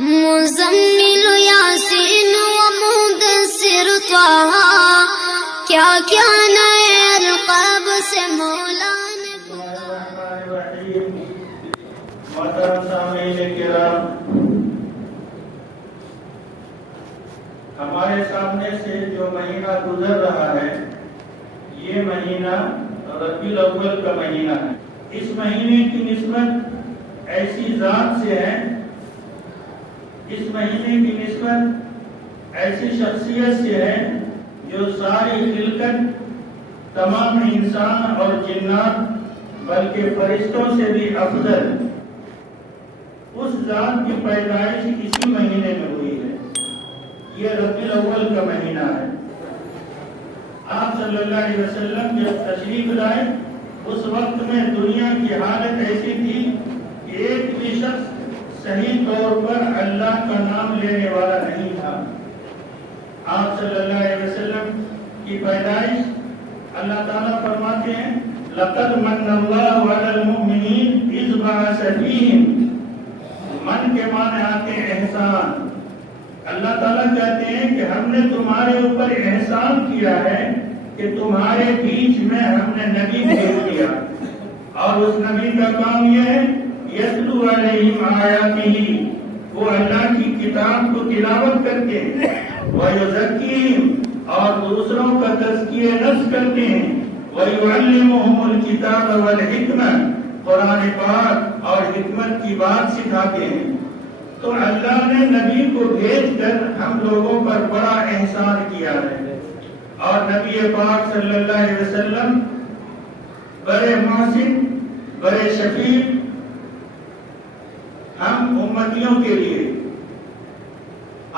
مزمل یاسین و مدثر طه، کیا کیا نئے القاب سے مولا نے محترم سامعین کرام، ہمارے سامنے سے جو مہینہ گزر رہا ہے یہ مہینہ ربیع الاول کا مہینہ ہے۔ اس مہینے کی نسبت ایسی ذات سے ہے، اس مہینے کی نسبت ایسی شخصیت سے ہے جو ساری خلقت، تمام انسان اور جنات بلکہ فرشتوں سے بھی افضل اس ذات کی پیدائش اسی مہینے میں ہوئی ہے۔ یہ ربیع الاول کا مہینہ ہے۔ آپ صلی اللہ علیہ وسلم جب تشریف لائے اس وقت میں دنیا کی حالت ایسی تھی کہ ایک بھی شخص صحیح طور پر اللہ کا نام لینے والا نہیں تھا۔ آپ صلی اللہ علیہ وسلم کی پیدائش اللہ تعالیٰ فرماتے ہیں لَقَدْ مَنَّ اللَّهُ عَلَى الْمُؤْمِنِينَ إِذْ بَعَثَ فِيهِمْ، من کے معنی آتے ہیں احسان۔ اللہ تعالیٰ کہتے ہیں کہ ہم نے تمہارے اوپر احسان کیا ہے کہ تمہارے بیچ میں ہم نے نبی بھیج دیا، اور اس نبی کا کام یہ ہے یتلو علیہم آیاتہ، وہ اللہ کی کتاب کو تلاوت کرتے ہیں، ویزکیہم، اور دوسروں کا تزکیہ نفس کرتے ہیں، ویعلمہم الکتاب والحکمہ، قرآن پاک اور حکمت کی بات سکھاتے ہیں۔ تو اللہ نے نبی کو بھیج کر ہم لوگوں پر بڑا احسان کیا ہے، اور نبی پاک صلی اللہ علیہ وسلم بڑے محسن، بڑے شفیق ہم امتیوں کے لیے۔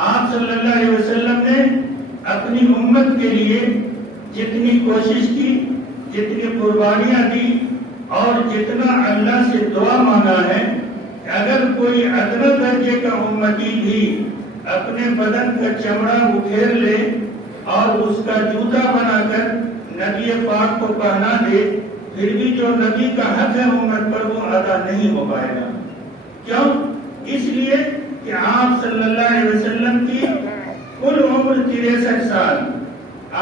آپ صلی اللہ علیہ وسلم نے اپنی امت کے لیے جتنی کوشش کی، جتنی قربانیاں دی، اور جتنا اللہ سے دعا مانگا ہے کہ اگر کوئی ادنی درجے کا امتی بھی اپنے بدن کا چمڑا اکھیر لے اور اس کا جوتا بنا کر نبی پاک کو پہنا دے، پھر بھی جو نبی کا حق ہے امت پر وہ ادا نہیں ہو پائے گا۔ کیوں؟ اس لیے کہ آپ صلی اللہ علیہ وسلم کی کل عمر 63 سال۔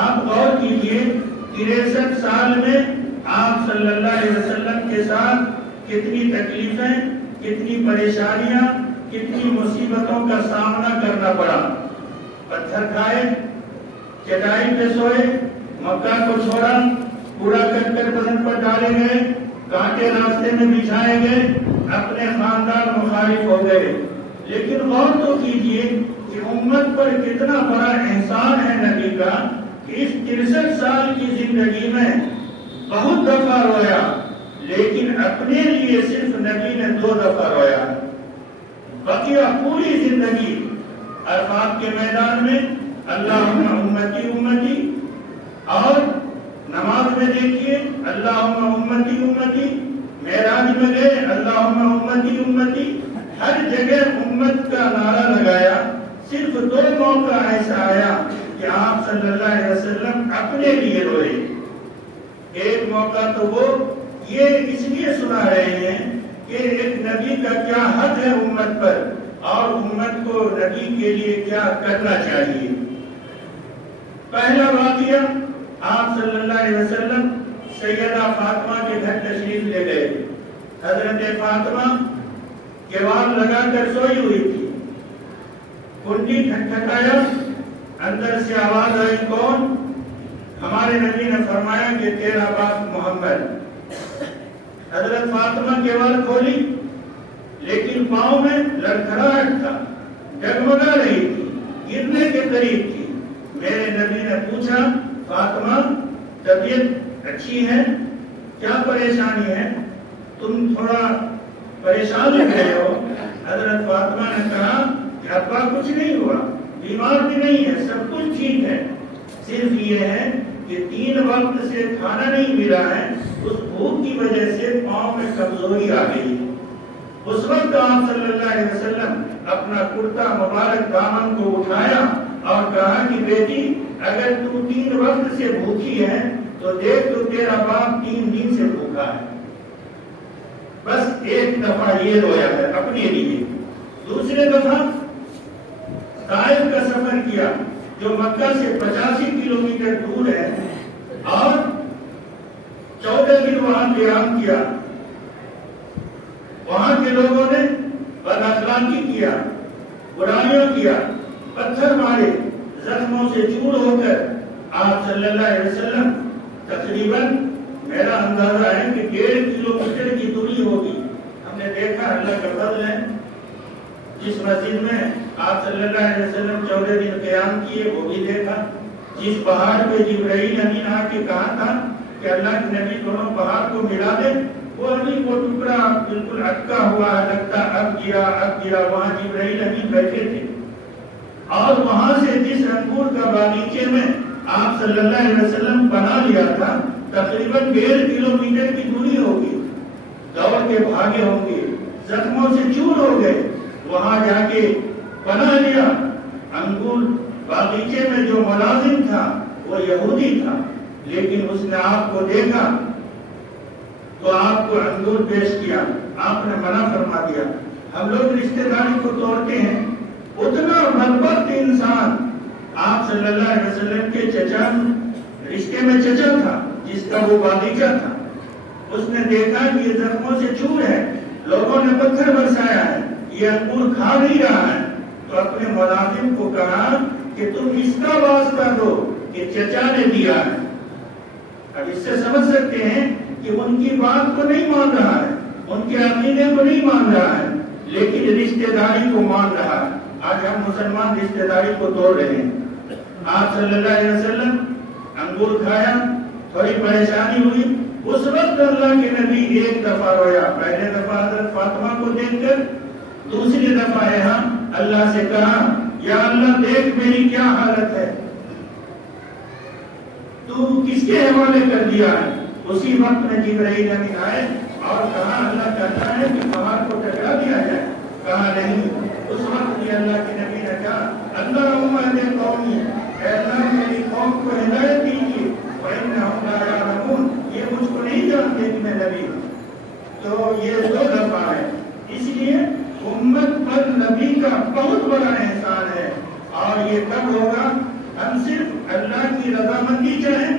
آپ غور کیجئے 63 سال میں آپ صلی اللہ علیہ وسلم کے ساتھ کتنی تکلیفیں، کتنی پریشانیاں، کتنی مصیبتوں کا سامنا کرنا پڑا۔ پتھر کھائے، چٹائی پہ سوئے، مکہ کو چھوڑا، پورا کر کر بدن پر ڈالے گئے، کانٹے راستے میں بچھائے گئے، اپنے خاندان مخالف ہو گئے۔ لیکن غور تو کیجئے کہ امت پر کتنا بڑا احسان ہے نبی کا کہ اس 63 سال کی زندگی میں بہت دفعہ رویا، لیکن اپنے لیے صرف نبی نے 2 دفعہ رویا۔ بقیہ پوری زندگی عرفات کے میدان میں اللہم امتی امتی، اور نماز میں دیکھیے اللہم امتی امتی، معراج میں گئے اللہم امتی امتی، ہر جگہ امت کا نعرہ لگایا۔ صرف 2 موقع ایسا آیا کہ آپ صلی اللہ علیہ وسلم اپنے لیے روئے۔ ایک موقع تو وہ یہ اس لیے سنا رہے ہیں کہ ایک نبی کا کیا حق ہے امت پر، اور امت کو نبی کے لیے کیا کرنا چاہیے۔ پہلا واقعہ، آپ صلی اللہ علیہ وسلم سیدہ فاطمہ کے گھر تشریف لے گئے۔ حضرت فاطمہ کیوان لگا کر سوئی ہوئی تھی، کنڈی کھٹکھٹایا، اندر سے آواز آئی کون؟ ہمارے نبی نے فرمایا کہ تیرا باپ محمد۔ حضرت فاطمہ کیوان کھولی، لیکن پاؤں میں لڑکھڑاہٹ تھا، ڈگمگا رہی تھی، گرنے کے قریب تھی۔ میرے نبی نے پوچھا فاطمہ طبیعت اچھی ہے؟ کیا پریشانی ہے؟ تم تھوڑا پریشان لگ رہے ہو۔ حضرت فاطمہ نے کہا کہ ابا کچھ نہیں ہوا، بیمار بھی نہیں ہے، سب کچھ ٹھیک ہے، صرف یہ ہے کہ 3 وقت سے کھانا نہیں ملا ہے، اس بھوک کی وجہ سے پاؤں میں کمزوری آ گئی۔ اس وقت آپ صلی اللہ علیہ وسلم اپنا کرتا مبارک دامن کو اٹھایا اور کہا کہ بیٹی اگر تو 3 وقت سے بھوکی ہے تو دیکھ تو تیرا باپ 3 دن سے بھوکا ہے۔ بس ایک دفعہ یہ رویا ہے اپنے لیے۔ دوسرے دفعہ طائف کا سفر کیا جو مکہ سے 85 کلومیٹر دور ہے، اور 14 دن وہاں قیام کیا۔ وہاں کے لوگوں نے بد اخلاقی کیا، برائیاں کیا، پتھر مارے، زخموں سے چور ہو کر آپ صلی اللہ علیہ وسلم تقریباً میرا اندازہ ہے کہ 1.5 کلومیٹر کی دوری ہوگی۔ ہم نے دیکھا اللہ کا فضل ہے، جس مسجد میں آپ صلی اللہ علیہ وسلم 14 دن قیام کیے وہ بھی دیکھا، جس پہاڑ پہ جبرائیل امین آ کے کہا تھا کہ اللہ کے نبی دونوں پہاڑ کو ملا دے، وہ ٹکڑا بالکل اٹکا ہوا ہے، لگتا اب گرا، وہاں جبرائیل امین بیٹھے تھے۔ اور وہاں سے جس انگور کا باغیچے میں آپ صلی اللہ علیہ وسلم بنا لیا تھا، تقریباً 1.5 کلومیٹر کی دوری ہوگی، دوڑ کے بھاگے ہوں گے، زخموں سے چور ہو گئے، وہاں جا کے بنا لیا۔ انگور باغیچے میں جو ملازم تھا وہ یہودی تھا، لیکن اس نے آپ کو دیکھا تو آپ کو انگور پیش کیا، آپ نے منع فرما دیا۔ ہم لوگ رشتہ داری کو توڑتے ہیں، اتنا بدبخت انسان آپ صلی اللہ علیہ وسلم کے چچا، رشتے میں چچا تھا جس کا وہ باغیچہ تھا، اس نے دیکھا کہ یہ زخموں سے چور ہے، لوگوں نے پتھر برسایا ہے، یہ انگور کھا نہیں رہا ہے، تو اپنے ملازم کو کہا کہ تم اس کا واسطہ دو کہ چچا نے دیا ہے۔ اب اس سے سمجھ سکتے ہیں کہ ان کی بات کو نہیں مان رہا ہے، ان کے عقیدے کو نہیں مان رہا ہے، لیکن رشتہ داری کو مان رہا ہے۔ آج ہم مسلمان رشتہ داری کو توڑ رہے ہیں۔ آپ صلی اللہ علیہ وسلم انگور کھایا، تھوڑی پریشانی ہوئی، اس وقت اللہ کے نبی ایک دفعہ رویا، پہلے دفعہ حضرت فاطمہ کو دیکھ کر، دوسری دفعہ یہاں اللہ سے کہا یا اللہ دیکھ میری کیا حالت ہے، تو کس کے حوالے کر دیا ہے؟ اسی وقت میں جبرائیل امین آئے اور کہا اللہ کہتا ہے کہ پہاڑ کو ٹکرا دیا جائے، کہا نہیں۔ اس وقت بھی اللہ کے نبی نے کہا اللہم اہدِ قومی، اے اللہ میری قوم کو ہدایت دیجیے، وَإِنَّهُمْ لَا يَعْلَمُونَ، یہ مجھ کو نہیں جانتے کہ میں نبی ہوں۔ تو یہ 2 دفعہ ہے، اس لیے امت پر نبی کا بہت بڑا احسان ہے، اور یہ کب ہوگا؟ ہم صرف اللہ کی رضامندی چاہیں،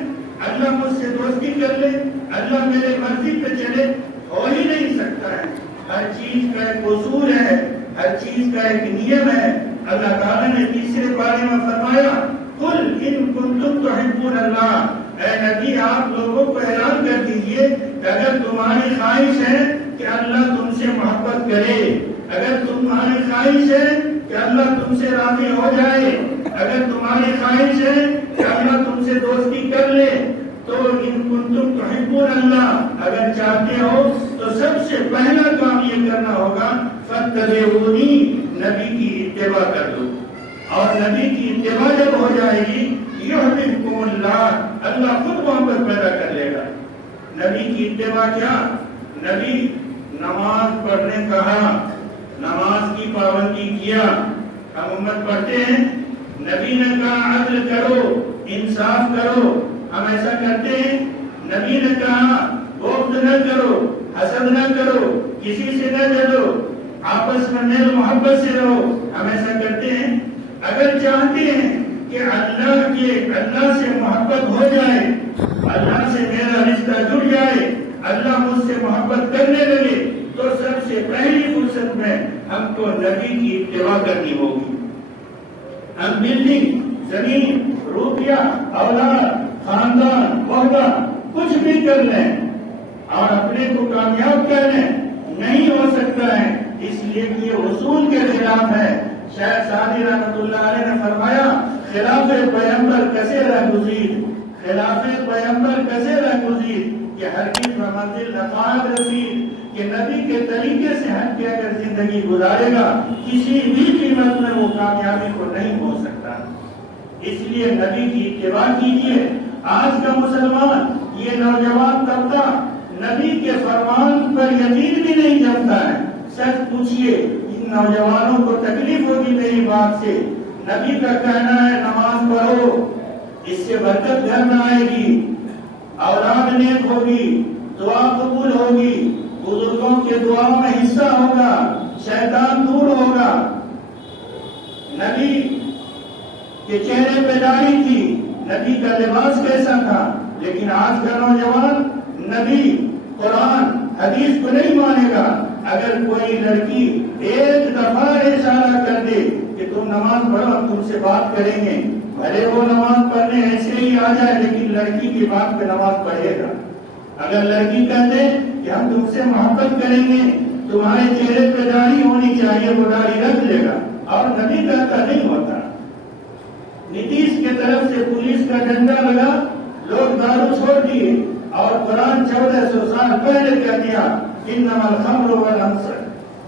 اللہ مجھ سے دوستی کر لے، اللہ میرے مرضی پہ چلے، ہو ہی نہیں سکتا ہے۔ ہر چیز کا ایک اصول ہے، ہر چیز کا ایک نیم ہے۔ اللہ تعالیٰ نے تیسرے پارے میں فرمایا قُلْ إِن كُنتُمْ تُحِبُّونَ اللَّهَ، اے نبی آپ لوگوں کو اعلان کر دیجئے کہ اگر تمہاری خواہش ہے کہ اللہ تم سے محبت کرے، اگر تمہاری خواہش ہے کہ اللہ تم سے راضی ہو جائے، اگر تمہاری خواہش ہے کہ اللہ تم سے دوستی کر لے، تو ان کنتم تحبون اللہ، اگر چاہتے ہو تو سب سے پہلا کام یہ کرنا ہوگا فاتبعونی، نبی کی اتباع کر لو، اور نبی کی اتباع جب ہو جائے گی یحببکم اللہ، اللہ خود محبت پیدا کر لے گا۔ نبی کی اتباع کیا؟ نبی نماز پڑھنے کہا، نماز کی پابندی کیا، ہم امت پڑھتے ہیں، نبی نے کہا عدل کرو، انصاف کرو، ہم ایسا کرتے ہیں؟ نبی نے کہا بغض نہ کرو، حسد نہ کرو، کسی سے نہ جلو، آپس میں میل محبت سے رہو، ہم ایسا کرتے ہیں؟ اگر چاہتے ہیں کہ اللہ سے محبت ہو جائے، اللہ سے میرا رشتہ جڑ جائے، اللہ مجھ سے محبت کرنے لگے، تو سب سے پہلی فرصت میں ہم کو نبی کی اتباع کرنی ہوگی۔ ہم بلڈنگ، زمین، روپیہ، اولاد، خاندان، عہدہ کچھ بھی کر لیں اور اپنے کو کامیاب کر لیں، نہیں ہو سکتا ہے، اس لیے کہ یہ اصول کے خلاف ہے۔ شیخ سعدی رحمۃ اللہ علیہ نے فرمایا خلاف پیغمبر کسے رہگزید، خلاف پیغمبر کسے رہگزید، کہ ہرگز منزل نخواہد رسید، کہ نبی کے طریقے سے ہٹ کے اگر زندگی گزارے گا کسی بھی قیمت میں وہ کامیابی کو نہیں ہو سکتا۔ اس لیے نبی کی اتباع کیجیے۔ آج کا مسلمان، یہ نوجوان طبقہ نبی کے فرمان پر یقین بھی نہیں جمتا ہے۔ سچ پوچھئے ان نوجوانوں کو تکلیف ہوگی میری بات سے، نبی کا کہنا ہے نماز پڑھو، اس سے برکت گھر میں آئے گی، اولاد نیک ہوگی، دعا قبول ہوگی، بزرگوں کے دعاؤں میں حصہ ہوگا، شیطان دور ہوگا۔ نبی کہ چہرے پہ داڑھی تھی، نبی کا لباس کیسا تھا، لیکن آج کا نوجوان نبی قرآن حدیث کو نہیں مانے گا۔ اگر کوئی لڑکی ایک دفعہ اشارہ کر دے کہ تم نماز پڑھو، ہم تم سے بات کریں گے، بھلے وہ نماز پڑھنے ایسے ہی آ جائے لیکن لڑکی کی بات پہ نماز پڑھے گا۔ اگر لڑکی کہتے کہ ہم تم سے محبت کریں گے، تمہارے چہرے پہ داڑھی ہونی چاہیے، وہ داڑھی رکھ لے گا، اور نبی کہتا نہیں ہوتا۔ نتیش کی طرف سے پولیس کا ڈنڈا لگا، لوگ دارو چھوڑ دیے، اور قرآن 1400 سال پہلے کہہ دیا انما الخمر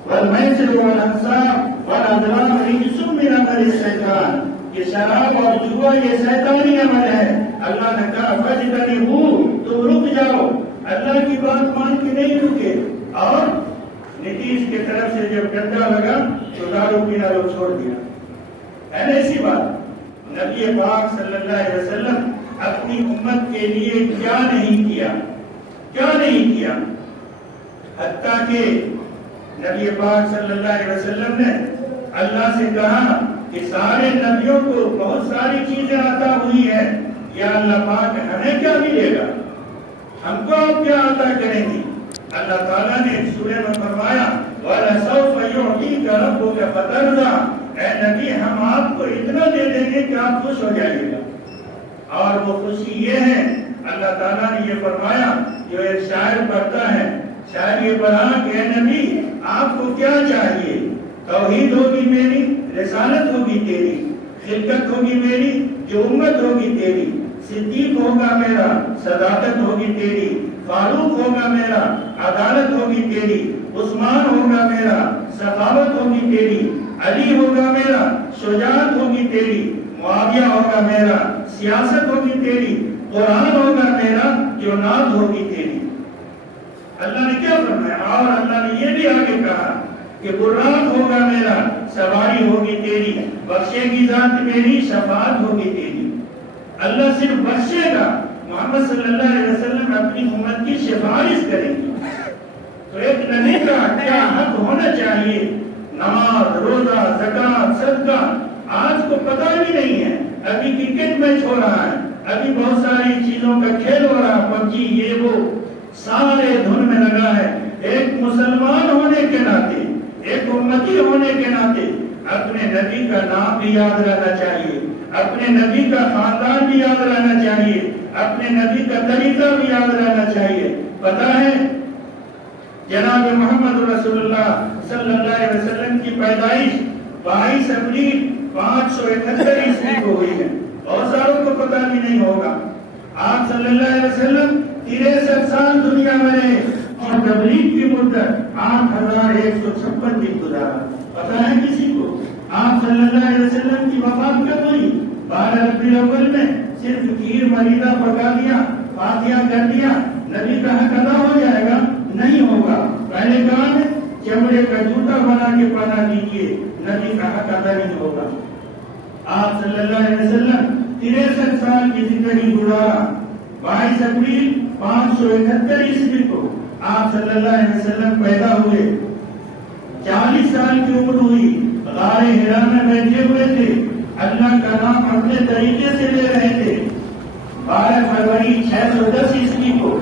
والمیسر والانصاب والازلام رجس من عمل الشیطان، یہ شراب اور جوا یہ شیطانی عمل ہے۔ اللہ نے کہا فاجتنبوہ، تم رک جاؤ، اللہ کی بات مان کے نہیں رکے۔ اور نتیش کی طرف سے جب ڈنڈا لگا تو دارو پینا لوگ چھوڑ دیا۔ ہے ایسی بات؟ نبی پاک صلی اللہ علیہ وسلم اپنی امت کے لیے کیا نہیں کیا، کیا نہیں کیا، حتیٰ کہ نبی پاک صلی اللہ علیہ وسلم نے اللہ سے کہا کہ سارے نبیوں کو بہت ساری چیزیں عطا ہوئی ہے، یا اللہ پاک ہمیں کیا ملے گا، ہم کو آپ کیا عطا کریں گی؟ اللہ تعالیٰ نے ایک سورہ میں فرمایا وَلَسَوْفَ يُعْطِيكَ رَبُّكَ فَتَرْضَىٰ، اے نبی ہم آپ کو اتنا دے دیں گے کہ آپ خوش ہو جائیے گا۔ اور وہ خوشی یہ ہے، اللہ تعالیٰ نے یہ فرمایا، جو ایک شاعر پڑھتا ہے، شاعر یہ پڑھا کہ اے نبی آپ کو کیا چاہیے، توحید ہوگی میری، رسالت ہوگی تیری، خلقت ہوگی میری، جو امت ہوگی تیری، صدیق ہوگا میرا، صداقت ہوگی تیری، فاروق ہوگا میرا، عدالت ہوگی تیری، عثمان ہوگا میرا، سخاوت ہوگی تیری، علی ہوگا میرا، شجاعت ہوگی تیری، معاویہ ہوگا میرا، سیاست ہوگی تیری، قرآن ہوگا میرا، جو نعت ہوگی تیری۔ اللہ نے کیا فرمایا؟ اور اللہ نے یہ بھی آگے کہا کہ قرآن ہوگا میرا، سواری ہوگی تیری، بخشے گی ذات میری، شفاعت ہوگی تیری۔ اللہ صرف بخشے گا، محمد صلی اللہ علیہ وسلم اپنی امت کی سفارش کریں گے۔ تو ایک نبی کا کیا حق ہونا چاہیے، نماز، روزہ، زکوٰۃ، صدقہ، آج کو پتہ بھی نہیں ہے۔ ابھی کرکٹ میچ ہو رہا ہے، ابھی بہت ساری چیزوں کا کھیل ہو رہا ہے، پبجی یہ وہ، سارے دھن میں لگا ہے۔ ایک مسلمان ہونے کے ناطے، ایک امتی ہونے کے ناطے اپنے نبی کا نام بھی یاد رہنا چاہیے، اپنے نبی کا خاندان بھی یاد رہنا چاہیے، اپنے نبی کا طریقہ بھی یاد رہنا چاہیے۔ پتہ ہے جناب محمد رسول اللہ صلی اللہ علیہ وسلم کی پیدائش 22 اپریل 571 عیسوی کو ہوئی ہے، اور ساروں کو پتہ بھی نہیں ہوگا۔ آپ صلی اللہ علیہ وسلم 63 سال دنیا میں رہے، اور تبلیغ کی مدت 8156 دن گزارا۔ پتہ ہے کسی کو؟ آپ صلی اللہ علیہ وسلم کی وفات کب ہوئی؟ 12 ربیع الاول میں۔ صرف کھیر مریدہ پکا دیا، فاتحہ کر دیا، نبی کا حق ادا ہو جائے گا؟ نہیں ہوگا۔ پہلے کہا ہے چمڑے کا جوتا بنا کے پہنا دیجیے، نبی کا حق ادا نہیں ہوگا۔ آپ صلی اللہ علیہ وسلم 63 سال کی زندگی گزارا۔ 22 اپریل 571 عیسوی کو آپ صلی اللہ علیہ وسلم پیدا ہوئے، 40 سال کی عمر ہوئی، غار حرا میں بیٹھے ہوئے تھے، اللہ کا نام اپنے طریقے سے لے رہے تھے۔ 12 فروری 610 عیسوی کو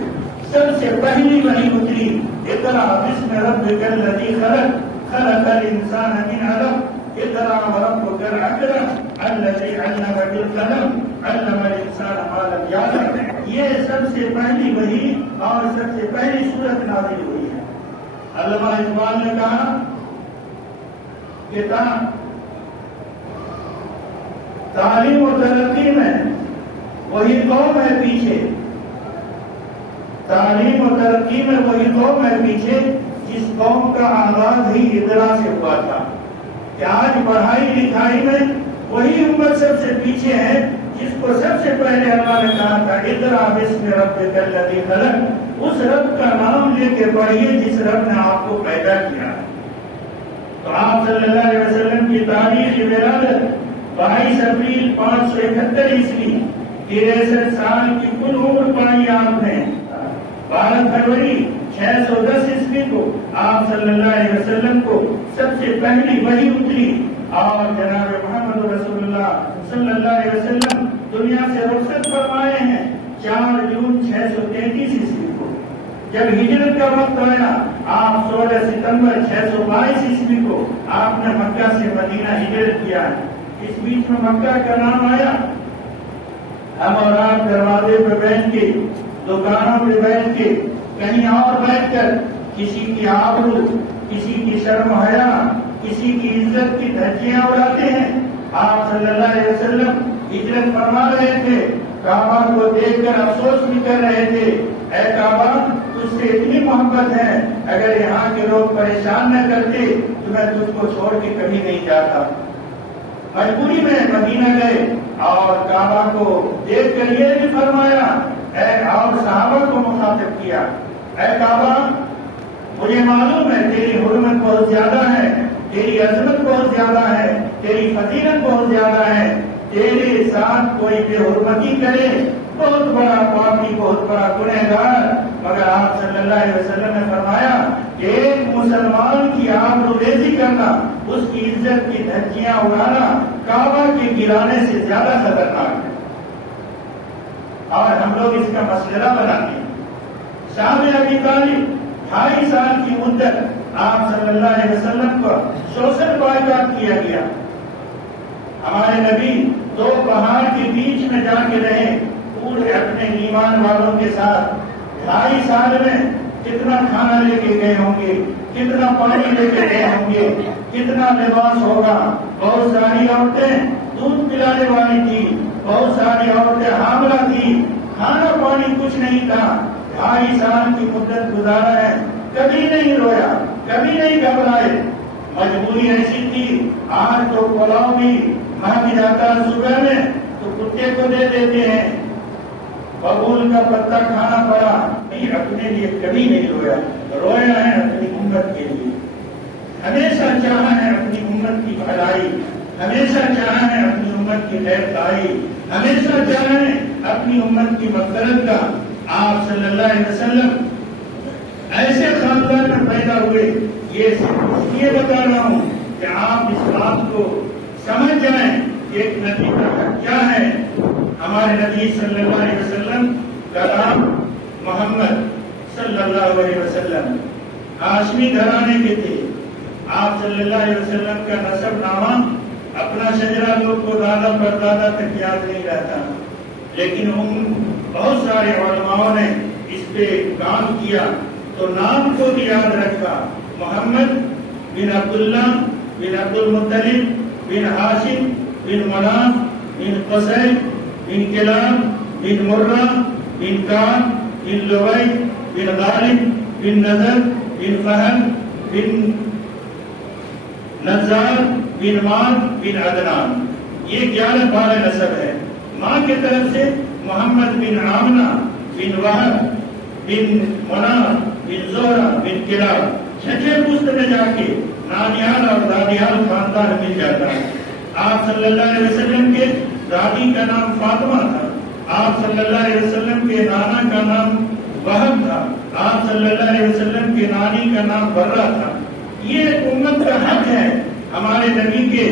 سب سے پہلی وحی اتری، اقرأ بسم ربک الذی خلق، خلق الانسان من علق، اقرأ وربک الاکرم الذی علم بالقلم، علم الانسان ما لم یعلم۔ یہ سب سے پہلی وحی اور سب سے پہلی سورت نازل ہوئی ہے۔ علامہ اقبال نے کہا کہ تعلیم و ترقی میں وہی قوم ہے پیچھے، تعلیم و ترقی میں وہی قوم ہے پیچھے جس قوم کا آغاز ہی اقرا سے ہوا تھا، کہ آج پڑھائی لکھائی میں وہی امت سب سے پیچھے ہے جس کو سب سے پہلے اللہ نے کہا تھا اقرا بسم ربک الذی خلق، اس رب کا نام لے کے پڑھیے جس رب نے آپ کو پیدا کیا۔ تو آپ صلی اللہ علیہ وسلم کی تاریخ ولادت 22 اپریل 571 عیسوی، 63 سال کی کل عمر پائی آپ نے۔ 12 فروری 610 عیسوی کو آپ صلی اللہ علیہ وسلم کو سب سے پہلی وحی اتری، اور جناب محمد رسول اللہ صلی اللہ علیہ وسلم دنیا سے رخصت فرمائے ہیں 4 جون 633 عیسوی کو۔ جب ہجرت کا وقت آیا آپ 16 ستمبر 622 عیسوی کو آپ نے مکہ سے مدینہ ہجرت کیا ہے۔ اس بیچ میں مکہ کا نام آیا، ہم اور آپ دروازے پہ بیٹھ کے، دکانوں پہ بیٹھ کے، کہیں اور بیٹھ کر کسی کی آبرو، کسی کی شرم و حیا، کسی کی عزت کی دھجیاں اڑاتے ہیں۔ آپ صلی اللہ علیہ وسلم ہجرت فرما رہے تھے، کعبہ کو دیکھ کر افسوس بھی کر رہے تھے، اے کعبہ تجھ سے اتنی محبت ہے، اگر یہاں کے لوگ پریشان نہ کرتے تو میں تجھ کو چھوڑ کے کبھی نہیں جاتا۔ مجبوری میں مدینہ گئے اور کعبہ کو دیکھ کر یہ بھی فرمایا، اور صحابہ کو مخاطب کیا، اے کعبہ مجھے معلوم ہے تیری حرمت بہت زیادہ ہے، تیری عظمت بہت زیادہ ہے، تیری فضیلت بہت زیادہ ہے، تیرے ساتھ کوئی بے حرمتی کرے بہت بڑا پاپی، بہت بڑا گنہگار، مگر آپ صلی اللہ علیہ وسلم نے فرمایا کہ ایک مسلمان کی آبروریزی کرنا، اس کی عزت کی دھجیاں اڑانا کعبہ کے گرانے سے زیادہ خطرناک ہے۔ اور ہم لوگ اس کا مسئلہ بناتے ہیں۔ شام ابی طالب 2.5 سال کی مدت آپ صلی اللہ علیہ وسلم کو سوشل بائیکاٹ کیا گیا۔ ہمارے نبی 2 پہاڑ کے بیچ میں جا کے رہے پورے اپنے ایمان والوں کے ساتھ۔ 2.5 سال میں کتنا کھانا لے کے گئے ہوں گے، کتنا پانی لے کے گئے ہوں گے، کتنا لباس ہوگا۔ بہت ساری عورتیں دودھ پلانے والی تھی، بہت ساری عورتیں حاملہ تھی، کھانا پانی کچھ نہیں تھا۔ 2.5 سال کی مدت گزارا ہے، کبھی نہیں رویا، کبھی نہیں گھبرائے۔ مجبوری ایسی تھی، آج تو پلاؤ بھی مہنگ جاتا ہے صبح میں تو کتے کو دے دیتے ہیں، ببول کا پتا کھانا پڑا، نہیں اپنے لیے کبھی نہیں رویا، رویا ہے اپنی امت کے لیے۔ ہمیشہ چاہا ہے اپنی امت کی بھلائی، ہمیشہ چاہا ہے اپنی امت کی خیر خواہی، ہمیشہ چاہا ہے اپنی امت کی مغفرت کا۔ آپ صلی اللہ علیہ وسلم ایسے خاندان میں پیدا ہوئے، یہ صرف یہ بتا رہا ہوں کہ آپ اس بات کو سمجھ جائیں کہ ایک نبی کا حق کیا ہے۔ ہمارے نبی صلی اللہ علیہ وسلم کا نام محمد صلی اللہ علیہ وسلم ہاشمی گھرانے کے تھے۔ آپ صلی اللہ علیہ وسلم کا نسب نامہ اپنا شجرہ لوگ کو دادا پردادا تک یاد نہیں رہتا، لیکن بہت سارے علماء نے اس پہ کام کیا تو نام کو بھی یاد رکھا، محمد بن عبداللہ بن عبد المطلب بن ہاشم بن مناف بن قصی بن کلاب بن مرہ بن کعب بن لوی بن غالب بن نذر بن فہد بن نزار بن ماد بن عدنان۔ یہ 11 بارہ نسب ہے۔ ماں کی طرف سے محمد بن آمنہ بن وہب بن مناف بن زہرہ بن کلاب۔ 6 پشت میں جا کے نانیال اور دادیال خاندان مل جاتا ہے۔ آپ صلی اللہ علیہ وسلم کے دادی کا نام فاطمہ تھا، آپ صلی اللہ علیہ وسلم کے نانا کا نام وہب تھا، آپ صلی اللہ علیہ وسلم کے نانی کا نام برہ تھا۔ یہ امت کا حق ہے۔ ہمارے نبی کے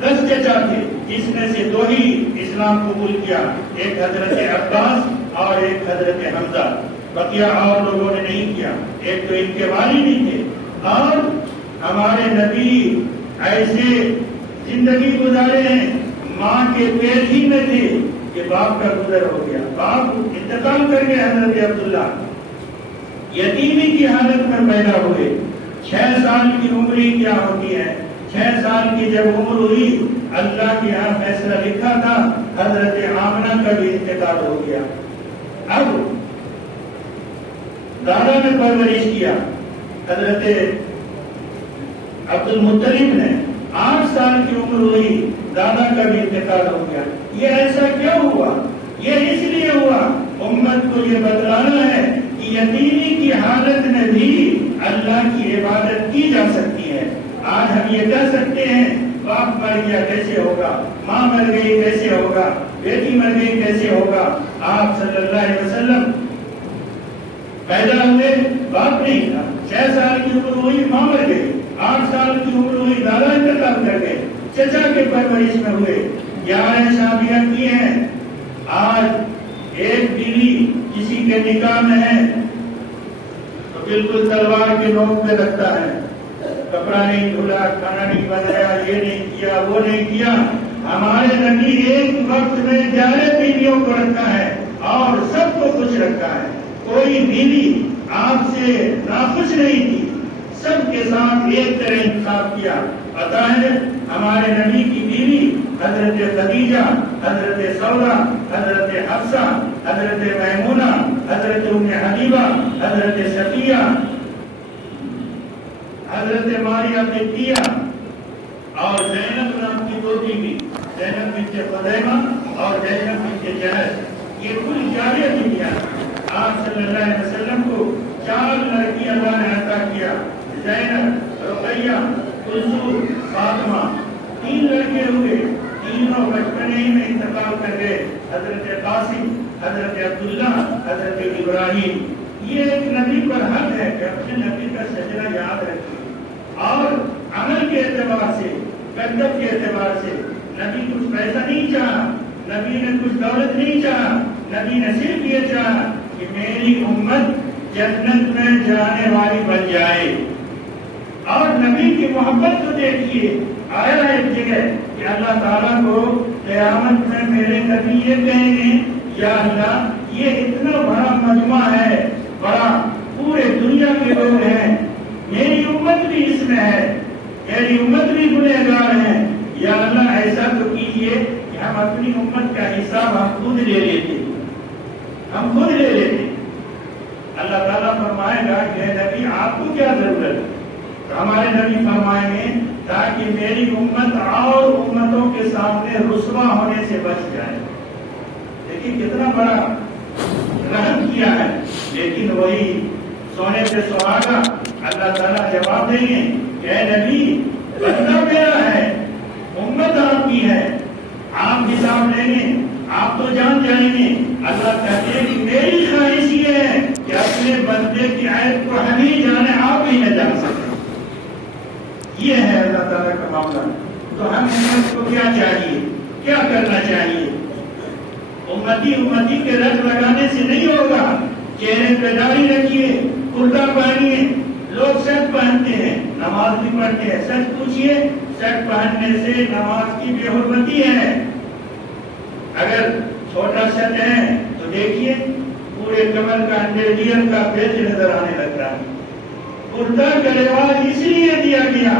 10 چچا تھے، جس میں سے 2 ہی اسلام قبول کیا، ایک حضرت عباس اور ایک حضرت حمزہ، بقیہ اور لوگوں نے نہیں کیا۔ ایک تو ان کے والد ہی تھے، اور ہمارے نبی ایسے زندگی گزارے ہیں، ماں کے پیٹ ہی میں تھے کہ باپ کا گزر ہو گیا، باپ انتقال کر گئے۔ حضرت عبداللہ یتیمی کی حالت میں پیدا ہوئے۔ 6 سال کی عمر ہی کیا ہوتی ہے، 6 سال کی جب عمر ہوئی، اللہ کے یہاں فیصلہ لکھا تھا، حضرت آمنہ کا بھی انتقال ہو گیا۔ اب دادا نے پرورش کیا، حضرت عبد المطلب نے 8 سال کی عمر ہوئی، دادا کا بھی انتقال ہو گیا۔ یہ ایسا کیوں ہوا؟ یہ اس لیے ہوا امت کو یہ بتلانا ہے کہ یتیمی کی حالت میں بھی اللہ کی عبادت کی جا سکتی ہے۔ آج ہم یہ کہہ سکتے ہیں باپ مر گیا کیسے ہوگا، ماں مر گئی کیسے ہوگا، بیٹی مر گئی کیسے ہوگا۔ آپ صلی اللہ علیہ وسلم پیدا ہوئے، باپ نہیں تھا، 6 سال کی عمر ہوئی، ماں مر گئی، 8 سال کی عمر ہوئی، دادا انتقال کر گئے، چچا کے پرورش میں ہوئے، 11 شادیاں کی ہیں. آج ایک بیوی کسی کے نکاح میں ہے تو بالکل تلوار کے نوک پہ رکھتا ہے، کپڑا نہیں دھلا، کھانا نہیں بنایا، یہ نہیں کیا، وہ نہیں کیا. ہمارے نبی ایک وقت میں 11 بیویوں کو رکھا ہے اور سب کو خوش رکھا ہے. کوئی بیوی آپ سے ناخوش نہیں تھی، سب کے ساتھ ایک طرح انصاف کیا. پتا ہے ہمارے نبی کی بیوی حضرت خدیجہ، حضرت سودا، حضرت حفصہ، حضرت میمونہ، حضرت ام حبیبہ، حضرت صفیہ، حضرت ماریہ بنتیہ اور زینب نام کی 2 بیوی، زینب بنت خزیمہ اور زینب بنت جحش. یہ کل 11 بیویاں. آپ صلی اللہ علیہ وسلم کو 4 لڑکی اللہ نے عطا کیا، زینب، رقیہ، کلثوم، فاطمہ. 3 لڑکے ہوئے، تینوں بچپنے ہی میں انتقال کر گئے. حضرت قاسم، حضرت عبداللہ، حضرت ابراہیم. یہ ایک نبی پر حق ہے کہ اپنے نبی کا شجرہ یاد رکھے اور عمل کے اعتبار سے، کرتب کے اعتبار سے. نبی کچھ پیسہ نہیں چاہا، نبی نے کچھ دولت نہیں چاہا، نبی نے صرف یہ چاہا کہ میری امت جنت میں جانے والی بن جائے. اور نبی کی محبت کو دیکھیے. آیا ایک جگہ کہ اللہ تعالیٰ کو قیامت میں میرے نبی یہ کہیں گے، یا اللہ یہ اتنا بڑا مجمع ہے، بڑا، پورے دنیا کے لوگ ہیں، میری امت بھی اس میں ہے، میری امت بھی گنہگار ہے. یا اللہ ایسا تو کیجیے کہ ہم اپنی امت کا حساب ہم خود لے لیتے، ہم خود لے لیتے. اللہ تعالیٰ فرمائے گا کہ نبی آپ کو کیا ضرورت ہے؟ تو ہمارے نبی فرمائیں گے تاکہ میری امت اور امتوں کے سامنے رسوا ہونے سے بچ جائے. دیکھیے کتنا بڑا رحم کیا ہے. لیکن وہی سونے پہ سہاگا اللہ تعالیٰ جواب دیں گے کہ اے نبی، بندہ میرا ہے، امت آپ کی ہے، آپ حساب لیں گے، آپ تو جان جائیں گے. اللہ کہتے ہیں کہ میری خواہش یہ ہے کہ اپنے بندے کی عیب کو ہم ہی جانے، آپ ہی نہ جان سکتے. یہ ہے اللہ تعالیٰ کا معاملہ. تو ہم امت کو کیا چاہیے، کیا کرنا چاہیے؟ امتی کے رنگ لگانے سے نہیں ہوگا. چہرے پہ داڑھی رکھیے، کرتا پہنیے. لوگ شرٹ پہنتے ہیں، نماز بھی پڑھتے ہیں. سچ پوچھیے، شرٹ پہننے سے نماز کی بے حرمتی ہے. اگر چھوٹا شرٹ ہے تو دیکھیے پورے کمر کا انڈرویئر کا پیج نظر آنے لگتا ہے. کرتا کا رواج اس لیے دیا گیا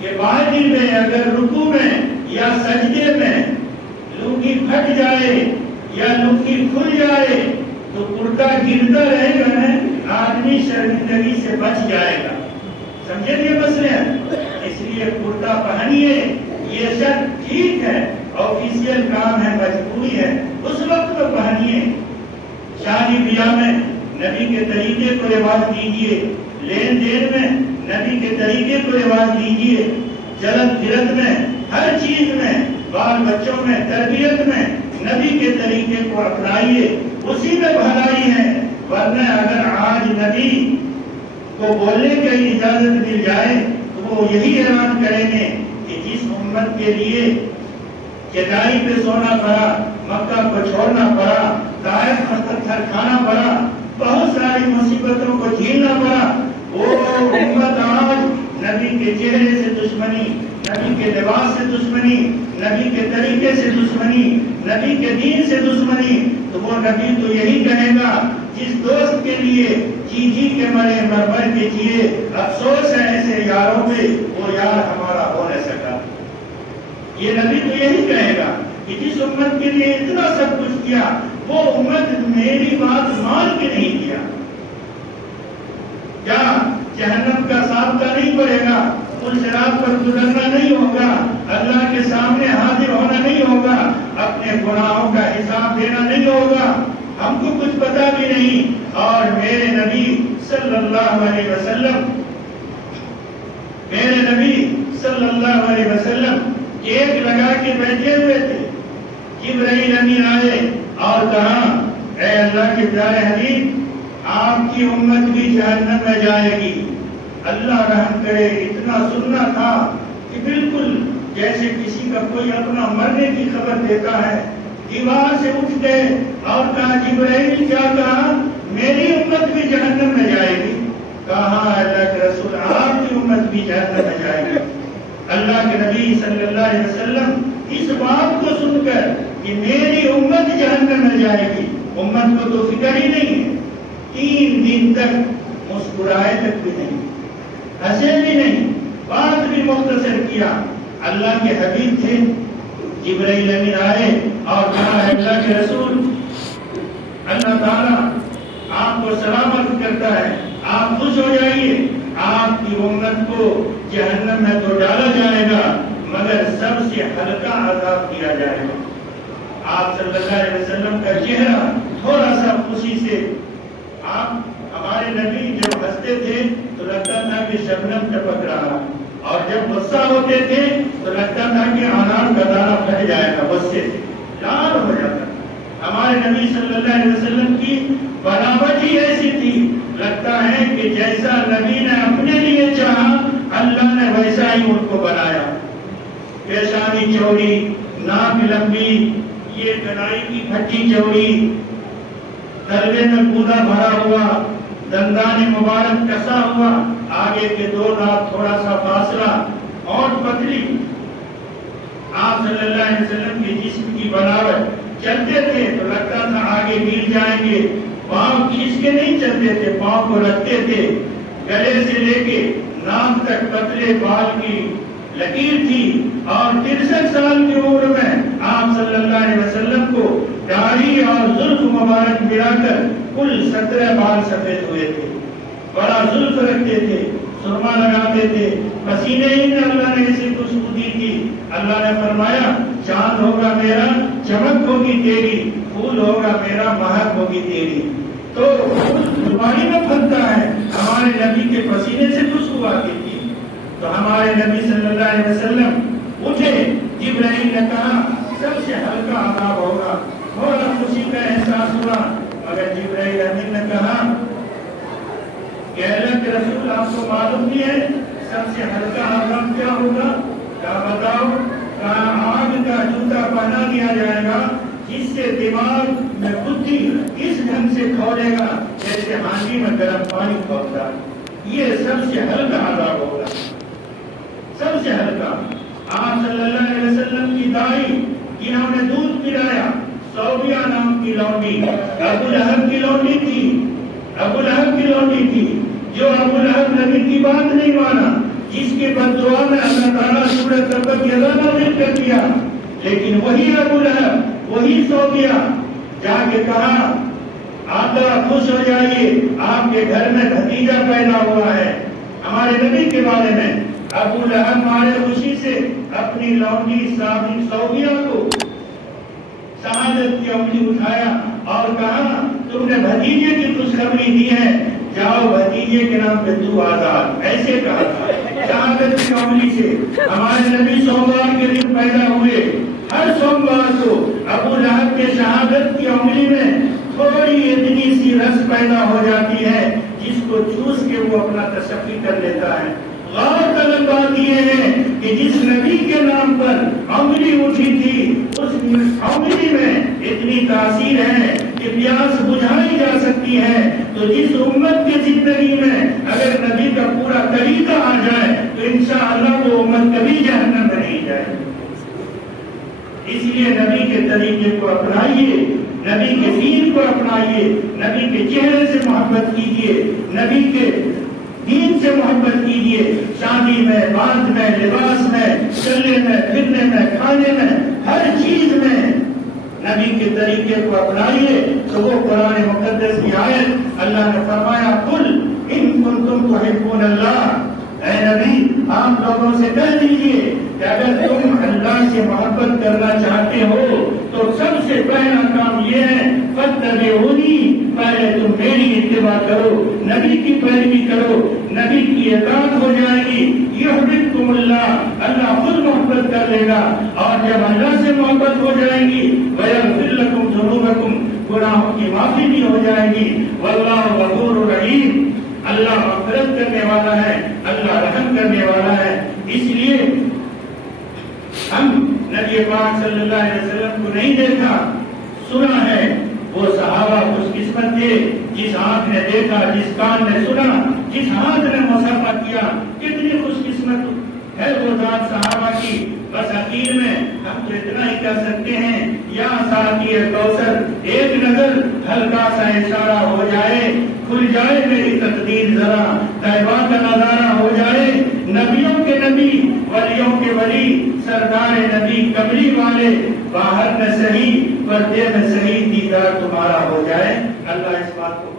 کہ باطن میں اگر رکوع میں یا سجدے میں لنگی پھٹ جائے یا لنگی کھل جائے تو کرتا گرتا رہے گا نا، آدمی شرمندگی سے بچ جائے گا. سمجھے یہ مسئلے ہیں؟ اس لیے کرتا پہنیے. یہ شرط ٹھیک ہے، آفیشیل کام ہے، مجبوری ہے، اس وقت تو پہنیے. شادی بیاہ میں نبی کے طریقے کو رواج دیجیے، لین دین میں نبی کے طریقے کو رواج دیجیے، چلت پھرت میں، ہر چیز میں، بال بچوں میں، تربیت میں نبی کے طریقے کو اپنائیے. اسی میں بھلائی ہے. ورنہ اگر آج نبی کو بولنے کی اجازت مل جائے تو وہ یہی اعلان کریں گے کہ جس امت کے لیے چٹائی پہ سونا پڑا، مکہ کو چھوڑنا پڑا، طائف پتھر کھانا پڑا، بہت ساری مصیبتوں کو جھیلنا پڑا، وہ امت آج نبی کے چہرے سے دشمنی، نبی کے لباس سے دشمنی، نبی کے طریقے سے دشمنی، نبی کے دین سے دشمنی. تو وہ نبی تو یہی کہے گا جس دوست کے لیے جی کے مرے مر کے جیے، افسوس ہے ایسے یاروں پہ، وہ یار ہمارا ہو نہ سکا. یہ نبی تو یہی کہے گا کہ جس امت کے لیے اتنا سب کچھ کیا، وہ امت میری بات مان کے نہیں کیا. کیا جہنم کا سابقہ نہیں پڑے گا، ان صراط پر گزرنا نہیں ہوگا، اللہ کے سامنے حاضر ہونا نہیں ہوگا، اپنے گناہوں کا حساب دینا نہیں ہوگا. ہم کو کچھ پتا بھی نہیں. اور میرے نبی صلی اللہ علیہ وسلم، میرے نبی صلی اللہ علیہ وسلم ایک لگا کے بیٹھے ہوئے تھے. جبرائیل امین آئے اور کہا اے اللہ کے پیارے حبیب، آپ کی امت بھی جہنم میں جائے گی. اللہ رحم کرے، اتنا سننا تھا کہ بالکل جیسے کسی کا کوئی اپنا مرنے کی خبر دیتا ہے، دیوار سے اٹھ گئے اور کہا جبرائیل کیا کہا؟ میری امت بھی جہنم میں جائے گی۔ کہا اللہ کے رسول آپ کی امت بھی جہنم میں جائے گی۔ اللہ کے نبی صلی اللہ علیہ وسلم اس بات کو سن کر کہ میری امت جہنم میں جائے گی، امت کو تو فکر ہی نہیں ہے، 3 دن تک مسکرائے تک بھی نہیں، ہنسے بھی نہیں، بات بھی مختصر کیا۔ اللہ کے حبیب تھے، جبرائیل امین آئے اور کہا اللہ کے رسول اللہ تعالیٰ آپ کو سلامت کرتا ہے، آپ خوش ہو جائیے، آپ کی امت کو جہنم میں تو ڈالا جائے گا مگر سب سے ہلکا عذاب دیا جائے گا۔ آپ صلی اللہ علیہ وسلم کا چہرہ تھوڑا سا خوشی سے، آپ ہمارے نبی جب ہنستے تھے تو لگتا تھا کہ شبنم ٹپک رہا، اور جب غصہ ہوتے تھے تو لگتا تھا کہ انار کا دانہ پھٹ جائے گا، غصے سے لال ہو جاتا۔ ہمارے نبی صلی اللہ علیہ وسلم کی بناوٹ ہی ایسی تھی، لگتا ہے کہ جیسا نبی نے اپنے لیے چاہا اللہ نے ویسا ہی ان کو بنایا۔ پیشانی چوڑی، ناک لمبی، یہ کلائی کی پھٹی چوڑی، تلوے میں کودا بھرا ہوا، دندان مبارک کسا ہوا، آگے کے 2 دانت تھوڑا سا فاصلہ، اور پتلی۔ آپ صلی اللہ علیہ وسلم کے جسم کی بناوٹ، چلتے تھے تو لگتا تھا آگے گر جائیں گے، پاؤں کھینچ کے نہیں چلتے تھے، پاؤں کو رکھتے تھے، گلے سے لے کے ناک تک پتلے بال کی لکیر تھی، اور 63 سال کی عمر میں آپ صلی اللہ علیہ وسلم کو داڑھی اور زلف مبارک ملا کر کل 17 بال سفید ہوئے تھے، بڑا زلف رکھتے تھے، سرما لگاتے تھے، پسینے ہی میں اللہ نے ایسی خوشبو دی تھی۔ اللہ نے فرمایا چاند ہوگا میرا چمک ہوگی تیری، پھول ہوگا میرا مہک ہوگی تیری۔ تو زبانی میں پھلتا ہے، ہمارے نبی کے پسینے سے خوشبو آتی تھی۔ تو ہمارے نبی صلی اللہ علیہ وسلم اٹھے، جبرائیل نے کہا سب سے ہلکا عذاب ہوگا، تھوڑا خوشی کا احساس ہوا، مگر جبرائیل امین نے کہا کہ اللہ کے رسول آپ کو معلوم نہیں ہے سب سے ہلکا عذاب کیا ہوگا؟ کیا بتاؤ؟ کہا آگ کا جوتا پہنا دیا جائے گا جس سے دماغ میں بدھی اس ڈھنگ سے کھولے گا جیسے ہانڈی میں گرم پانی کھولتا ہے، یہ سب سے ہلکا عذاب ہوگا، سب سے ہلکا۔ آپ صلی اللہ علیہ وسلم کی دائی جنہوں نے دودھ پلایا، صوبیہ نام کی لونڈی، ابو لہب کی لونڈی تھی، ابو لہب کی لونڈی تھی، جو ابو لہب نبی کی بات نہیں مانا، جس کے بددعا میں اللہ تعالیٰ سورہ تبت یدا نازل کر دیا، لیکن وہی ابو لہب، وہی صوبیہ جا کے کہا آقا خوش ہو جائیے، آپ کے گھر میں بھتیجا پیدا ہوا ہے۔ ہمارے نبی کے بارے میں ابو لہب مارے خوشی سے اپنی لونڈی صوبیہ کو شہادت کی انگلی اٹھایا اور کہا تم نے بھتیجے کی خوشخبری دی ہے، جاؤ بھتیجے کے نام پہ تو آزاد، ایسے کہا تھا شہادت کی انگلی سے۔ ہمارے نبی سوموار کے دن پیدا ہوئے، ہر سوموار کو ابو لہب کے شہادت کی انگلی میں تھوڑی اتنی سی رس پیدا ہو جاتی ہے جس کو چوس کے وہ اپنا تشفی کر لیتا ہے۔ غور طلب بات یہ ہے کہ جس نبی کے نام پر انگلی اٹھی تھی اس انگلی میں اتنی تاثیر ہے کہ پیاس بجھائی جا سکتی ہے، تو جس امت کی زندگی میں اگر نبی کا پورا طریقہ آ جائے تو انشاءاللہ وہ امت کبھی جہنم میں نہیں جائے۔ اس لیے نبی کے طریقے کو اپنائیے، نبی کے دین کو اپنائیے، نبی کے چہرے سے محبت کیجیے، نبی کے دین سے محبت کیجیے، شادی میں، بات میں، لباس میں، چلنے میں، پھرنے میں، کھانے میں، ہر چیز میں نبی کے طریقے کو اپنائیے۔ تو وہ قرآن مقدس کی آیت اللہ نے فرمایا قل ان کنتم تحبون اللہ، اے نبی آپ لوگوں سے کہہ دیجیے کہ اگر تم اللہ سے محبت کرنا چاہتے ہو تو سب سے پہلا کام یہ ہے فاتبعونی، پہلے تم میری اتباع کرو، نبی کی پیروی کرو، نبی کی اطاعت ہو جائے گی، یحببکم اللہ، اللہ خود محبت کر لے گا، اور جب اللہ سے محبت ہو جائے گی ویغفر لکم ذنوبکم، گناہوں کی معافی بھی ہو جائے گی، واللہ غفور رحیم، اللہ مغفرت کرنے والا ہے، اللہ رحم کرنے والا ہے۔ اس لیے ہم نبی پاک صلی اللہ علیہ وسلم کو نہیں دیکھا، سنا ہے۔ وہ صحابہ خوش قسمت تھے جس آنکھ نے دیکھا، جس کان نے سنا، جس ہاتھ نے مصافحہ کیا۔ کتنی خوش قسمت ہے وہ ذات صحابہ کی۔ بس اخیر میں ہم تو اتنا ہی کہہ سکتے ہیں، یا ساقی کوثر ایک نظر ہلکا سا اشارہ ہو جائے، کھل جائے میری تقدیر ذرا، طیبہ کا نظارہ ہو جائے، نبیوں کے نبی ولیوں کے ولی سردار نبی کملی والے، باہر میں صحیح پردے میں صحیح دیدار تمہارا ہو جائے۔ اللہ اس بات کو